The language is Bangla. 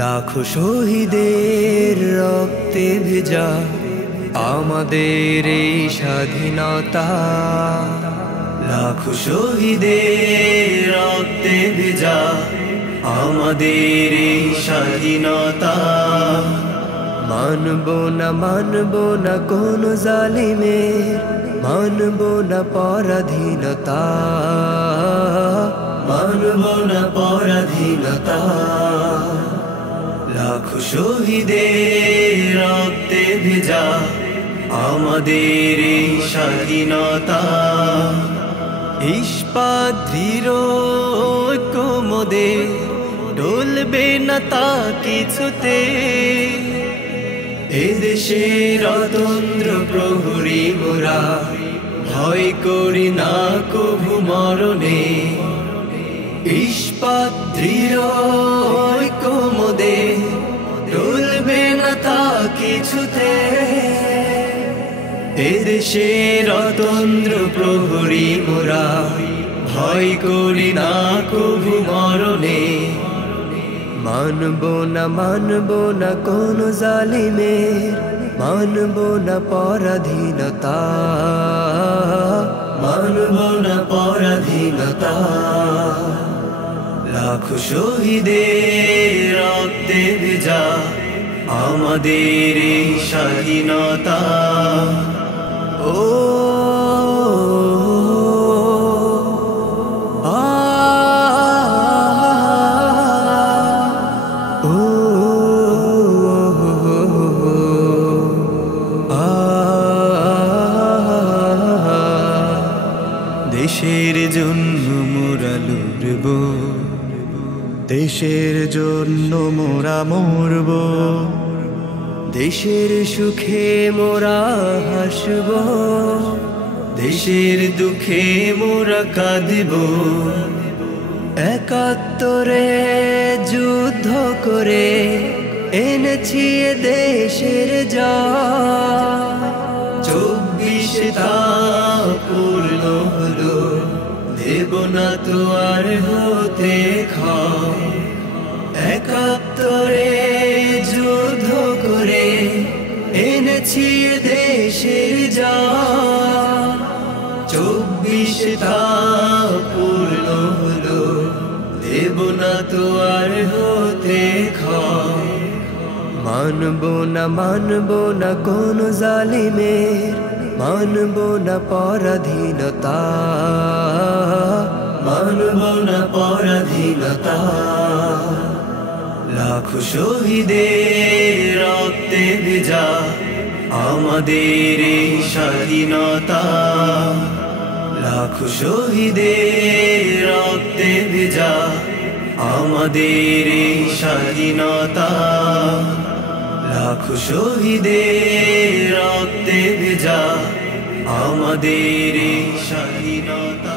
লাখো শহীদের রক্তে ভেজা আমাদের এই স্বাধীনতা। লাখো শহীদের রক্তে ভেজা আমাদের এই স্বাধীনতা। মানব না কোন জালিমের, মানব না পরাধীনতা, মানব না পরাধীনতা। লাখো শহীদের রক্তে ভেজা আমাদের এই স্বাধীনতা। ইস্পাত দৃঢ় ঐক্য মোদের, ডলবে না তা কিছুতে। এদেশের অতন্দ্র প্রহরী মোরা, ভয় করি না কভু মরণে। ইস্পাত দৃঢ় ঐক্য মোদের, ডলবে না তা কিছুতে। এদেশের অতন্দ্র প্রহরী মোরা, ভয় করি না কভু মরণে। মানব না কোন জালিমের, মানব না পরাধীনতা, মানব না পরাধীনতা। লাখো শহীদের রক্তে ভেজা আমাদের এই স্বাধীনতা। ও দেশের জন্য মোরা লড়ব, দেশের জন্য মোরা মরব। দেশের সুখে মোরা হাসব, দেশের দুঃখে মোরা কাঁদব। একাত্তরে যুদ্ধ করে এনেছি দেশের জয়। 24 তা পূর্ণ হলো, দেব না তো আর হতে ক্ষয়। একাত্তরে যুদ্ধ করে এনেছি দেশের জয়। 24 তা পূর্ণ হলো, দেব না তো আর হতে ক্ষয়। মানব না কোন জালিমের, মানব না পরাধীনতা, মানব না পরাধীনতা। লাখো শহীদের রক্তে ভেজা আমাদের এই স্বাধীনতা। লাখো শহীদের রক্তে ভেজা আমাদের এই স্বাধীনতা। লাখো শহীদের রক্তে ভেজা আমাদের এই স্বাধীনতা।